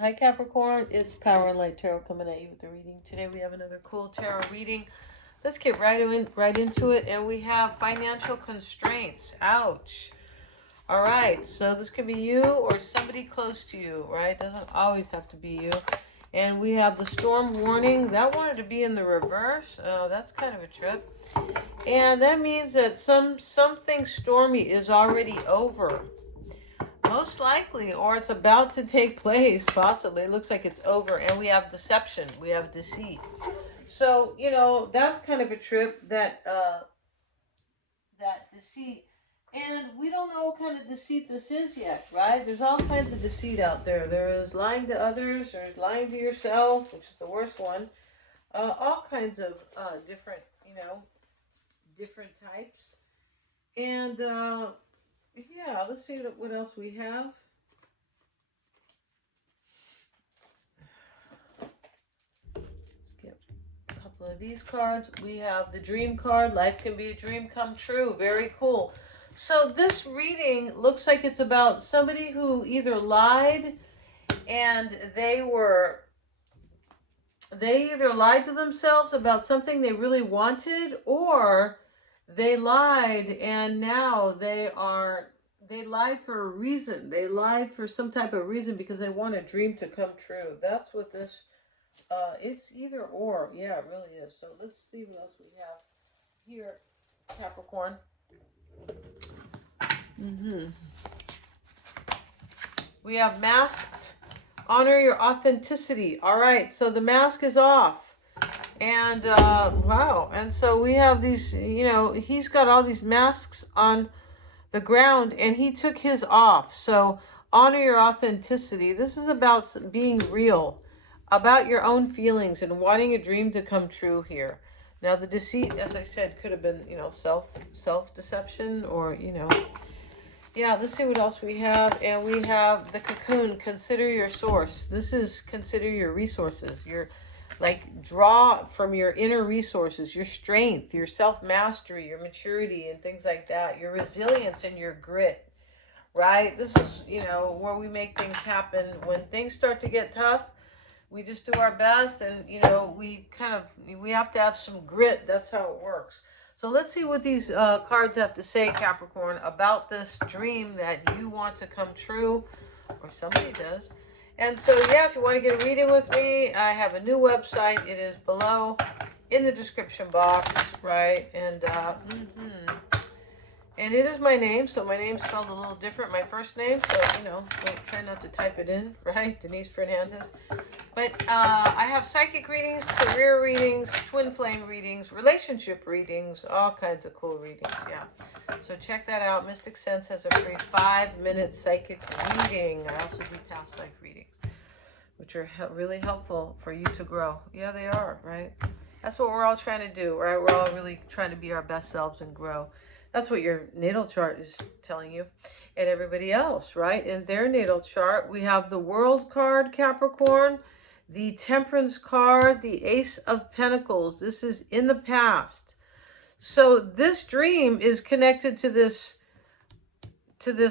Hi Capricorn, it's Power and Light Tarot coming at you with the reading. Today we have another cool tarot reading. Let's get right into it. And we have financial constraints. Ouch. All right, so this could be you or somebody close to you, right? Doesn't always have to be you. And we have the storm warning. That wanted to be in the reverse. Oh, that's kind of a trip. And that means that something stormy is already over. Most likely, or it's about to take place, possibly. It looks like it's over. And we have deception. We have deceit. So, that's kind of a trip, that deceit. And we don't know what kind of deceit this is yet, right? There's all kinds of deceit out there. There is lying to others, there's lying to yourself, which is the worst one. All kinds of different, different types. And yeah, let's see what else we have. Get a couple of these cards. We have the dream card. Life can be a dream come true. Very cool. So this reading looks like it's about somebody who either lied and they either lied to themselves about something they really wanted, or they lied and now they lied for a reason. They lied for some type of reason because they want a dream to come true. That's what this it's either or. Yeah, it really is. So let's see what else we have here, Capricorn. Mhm. We have masked. Honor your authenticity. All right, so the mask is off. And wow. And so we have these, he's got all these masks on the ground and he took his off. So honor your authenticity. This is about being real, about your own feelings and wanting a dream to come true here. Now the deceit, as I said, could have been, self deception, or, yeah, let's see what else we have. And we have the cocoon. Consider your source. This is consider your resources. Your, like, draw from your inner resources, your strength, your self-mastery, your maturity, and things like that. Your resilience and your grit, right? This is, where we make things happen. When things start to get tough, we just do our best, and we have to have some grit. That's how it works. So let's see what these cards have to say, Capricorn, about this dream that you want to come true, or somebody does. And so, yeah, if you want to get a reading with me, I have a new website. It is below in the description box, right? And it is my name, so my name's spelled a little different. My first name, so, don't try not to type it in, right? Denise Fernandez. But I have psychic readings, career readings, twin flame readings, relationship readings, all kinds of cool readings, yeah. So check that out. Mystic Sense has a free 5-minute psychic reading. I also do past life readings, which are really helpful for you to grow. Yeah, they are, right? That's what we're all trying to do, right? We're all really trying to be our best selves and grow. That's what your natal chart is telling you, and everybody else, right? In their natal chart, we have the World card, Capricorn, the Temperance card, the Ace of Pentacles. This is in the past. So this dream is connected to this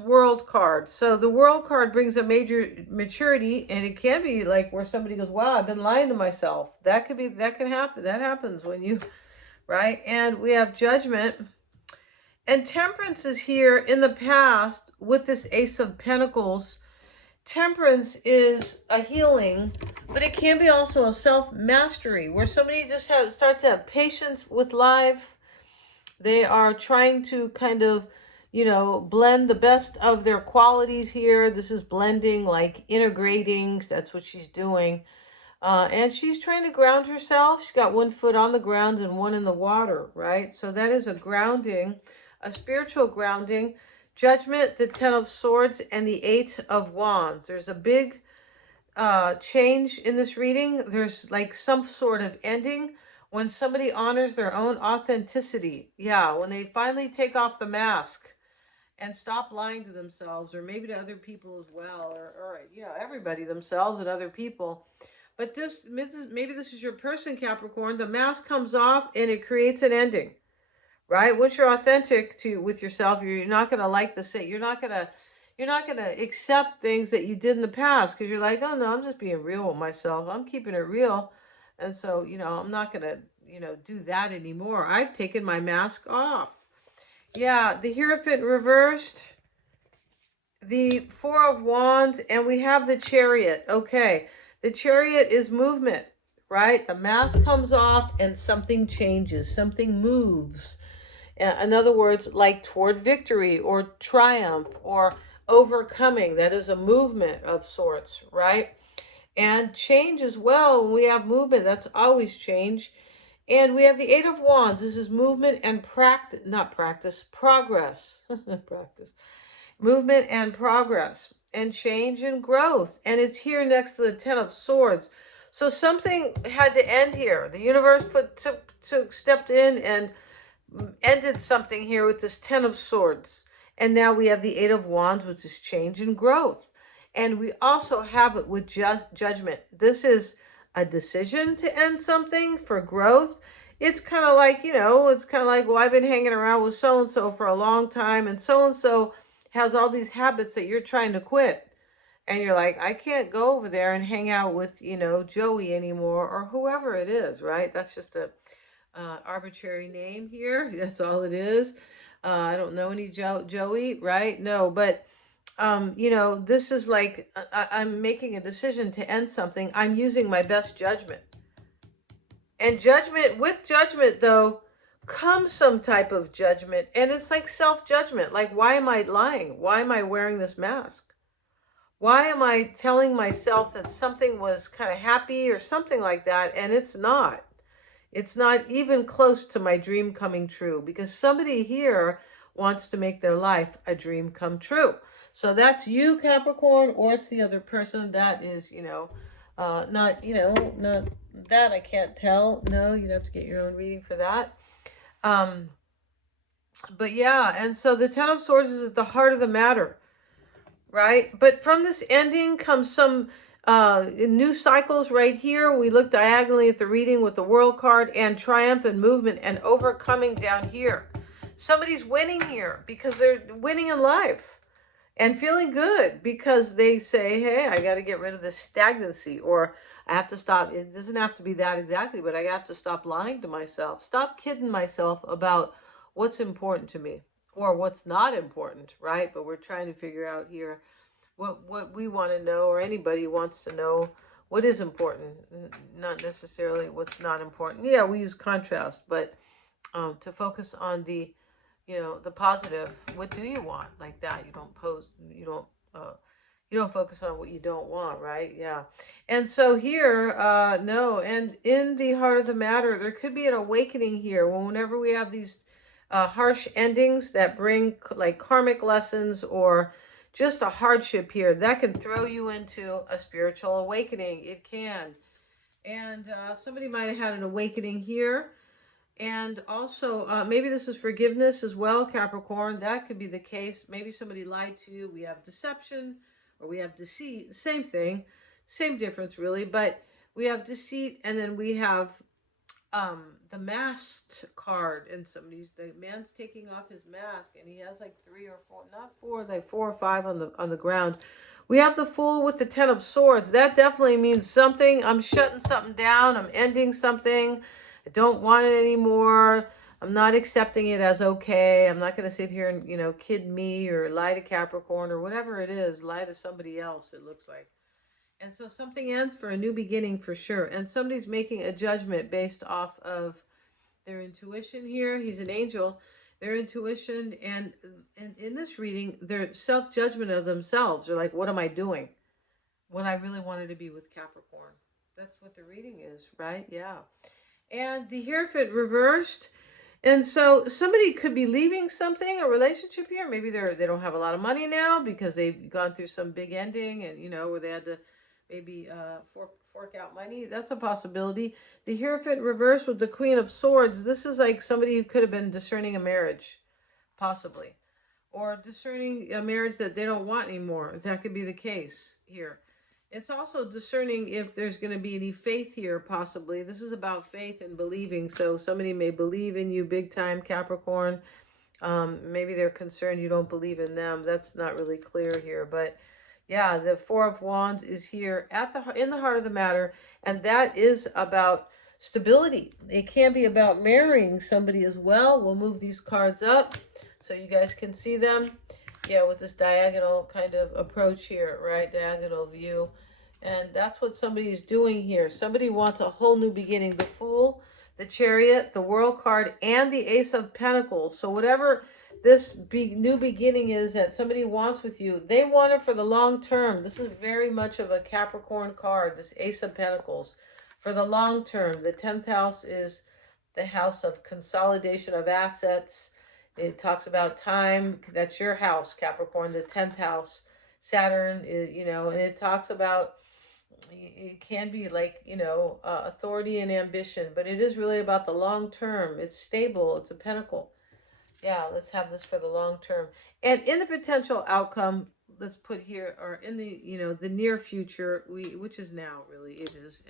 World card. So the World card brings a major maturity, and it can be like where somebody goes, wow, I've been lying to myself. That can happen. That happens when you, right? And we have Judgment. And Temperance is here in the past with this Ace of Pentacles. Temperance is a healing, but it can be also a self-mastery where somebody just starts to have patience with life. They are trying to kind of, blend the best of their qualities here. This is blending, like integrating. That's what she's doing. And she's trying to ground herself. She's got one foot on the ground and one in the water, right? So that is a grounding, a spiritual grounding. Judgment, the 10 of Swords, and the 8 of Wands. There's a big change in this reading. There's like some sort of ending when somebody honors their own authenticity. Yeah, when they finally take off the mask and stop lying to themselves, or maybe to other people as well, or everybody, themselves and other people. But maybe this is your person, Capricorn. The mask comes off and it creates an ending, right? Once you're authentic with yourself, you're not going to like the same. You're not going to, You're not going to accept things that you did in the past because you're like, oh no, I'm just being real with myself. I'm keeping it real. And so, I'm not going to, do that anymore. I've taken my mask off. Yeah, the Hierophant reversed, the Four of Wands, and we have the Chariot. Okay, the Chariot is movement, right? The mask comes off and something changes, something moves. In other words, like toward victory or triumph or overcoming. That is a movement of sorts, right? And change as well. When we have movement, that's always change. And we have the Eight of Wands. This is movement and practice, not practice, progress. Practice. Movement and progress and change and growth. And it's here next to the Ten of Swords. So something had to end here. The universe stepped in and ended something here with this Ten of Swords. And now we have the Eight of Wands, which is change and growth. And we also have it with judgment. This is a decision to end something for growth. It's kind of like, well, I've been hanging around with so-and-so for a long time, and so-and-so has all these habits that you're trying to quit. And you're like, I can't go over there and hang out with, Joey anymore, or whoever it is, right? That's just a arbitrary name here. That's all it is. I don't know any Joey, right? No, but this is like I'm making a decision to end something. I'm using my best judgment. And with judgment though, comes some type of judgment, and it's like self-judgment. Like, why am I lying? Why am I wearing this mask? Why am I telling myself that something was kind of happy or something like that, and it's not? It's not even close to my dream coming true, because somebody here wants to make their life a dream come true. So that's you, Capricorn, or it's the other person. That is, not that I can't tell. No, you'd have to get your own reading for that. But yeah, and so the Ten of Swords is at the heart of the matter, right? But from this ending comes some new cycles right here. We look diagonally at the reading with the World card, and triumph and movement and overcoming down here. Somebody's winning here because they're winning in life and feeling good because they say, hey, I got to get rid of this stagnancy, or I have to stop. It doesn't have to be that exactly, but I have to stop lying to myself, stop kidding myself about what's important to me or what's not important, right? But we're trying to figure out here what we want to know, or anybody wants to know what is important, not necessarily what's not important. Yeah, we use contrast, but to focus on the the positive. What do you want? Like that. You don't focus on what you don't want, right? Yeah. And so here, no, and in the heart of the matter, there could be an awakening here. Whenever we have these harsh endings that bring like karmic lessons or just a hardship here, that can throw you into a spiritual awakening. It can. And somebody might have had an awakening here. And also, maybe this is forgiveness as well, Capricorn. That could be the case. Maybe somebody lied to you. We have deception, or we have deceit. Same thing. Same difference, really. But we have deceit, and then we have the masked card. And the man's taking off his mask, and he has like 3 or 4, not 4, like 4 or 5 on the ground. We have the Fool with the Ten of Swords. That definitely means something. I'm shutting something down. I'm ending something. I don't want it anymore. I'm not accepting it as okay. I'm not going to sit here and, kid me or lie to Capricorn or whatever it is. Lie to somebody else, it looks like. And so something ends for a new beginning for sure. And somebody's making a judgment based off of their intuition here. He's an angel. Their intuition and in this reading, their self-judgment of themselves. They're like, what am I doing? When I really wanted to be with Capricorn. That's what the reading is, right? Yeah. And the Hierophant reversed. And so somebody could be leaving something, a relationship here. Maybe they don't have a lot of money now because they've gone through some big ending and, where they had to maybe fork out money. That's a possibility. The Hierophant reversed with the Queen of Swords. This is like somebody who could have been discerning a marriage, possibly. Or discerning a marriage that they don't want anymore. That could be the case here. It's also discerning if there's going to be any faith here, possibly. This is about faith and believing. So somebody may believe in you big time, Capricorn. Maybe they're concerned you don't believe in them. That's not really clear here, but yeah, the Four of Wands is here in the heart of the matter, and that is about stability. It can be about marrying somebody as well. We'll move these cards up so you guys can see them. Yeah, with this diagonal kind of approach here, right? Diagonal view. And that's what somebody is doing here. Somebody wants a whole new beginning. The Fool, the Chariot, the World card, and the Ace of Pentacles. So whatever this new beginning is that somebody wants with you, they want it for the long term. This is very much of a Capricorn card, this Ace of Pentacles. For the long term, the 10th house is the house of consolidation of assets. It talks about time. That's your house, Capricorn, the 10th house. Saturn, you know, and it talks about, it can be like, you know, authority and ambition, but it is really about the long term. It's stable. It's a pentacle. Yeah, let's have this for the long term. And in the potential outcome, let's put here, or in the, you know, the near future, which is now really, it is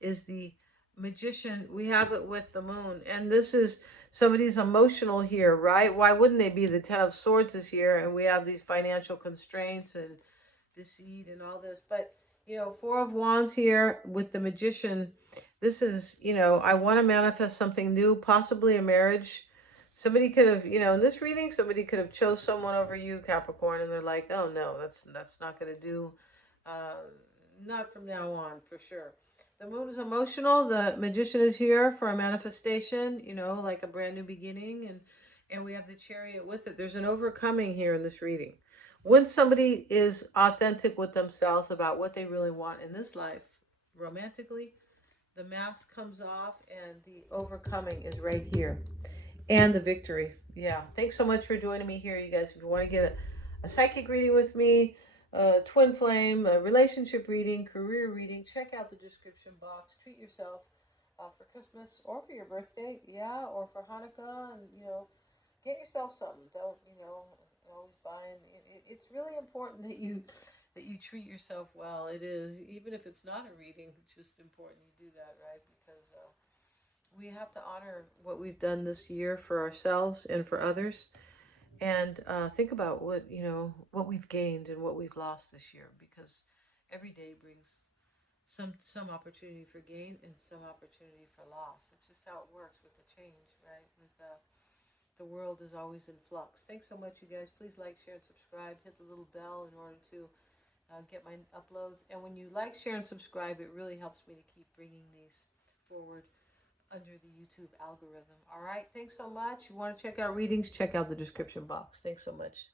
is the Magician. We have it with the Moon, and this is somebody's emotional here, right? Why wouldn't they be? The Ten of Swords is here, and we have these financial constraints and deceit and all this. But you know, Four of Wands here with the Magician. This is, you know, I want to manifest something new, possibly a marriage. Somebody could have, you know, in this reading, somebody could have chose someone over you, Capricorn, and they're like, oh no, that's not going to do. Uh, Not from now on, for sure. The Moon is emotional. The Magician is here for a manifestation, you know, like a brand new beginning, and we have the Chariot with it. There's an overcoming here in this reading. When somebody is authentic with themselves about what they really want in this life, romantically, the mask comes off and the overcoming is right here. And the victory. Yeah. Thanks so much for joining me here, you guys. If you want to get a psychic reading with me, twin flame, a relationship reading, career reading, check out the description box. Treat yourself for Christmas or for your birthday. Yeah. Or for Hanukkah. And, you know, get yourself something. Don't, you know, always buying. It's really important that you treat yourself well. It is. Even if it's not a reading, it's just important you do that, right? Because we have to honor what we've done this year for ourselves and for others, and think about what, you know, what we've gained and what we've lost this year, because every day brings some opportunity for gain and some opportunity for loss. It's just how it works with the change, right? With the world is always in flux. Thanks so much, you guys. Please like, share, and subscribe. Hit the little bell in order to get my uploads. And when you like, share, and subscribe, it really helps me to keep bringing these forward under the YouTube algorithm. All right. Thanks so much. You want to check out readings? Check out the description box. Thanks so much.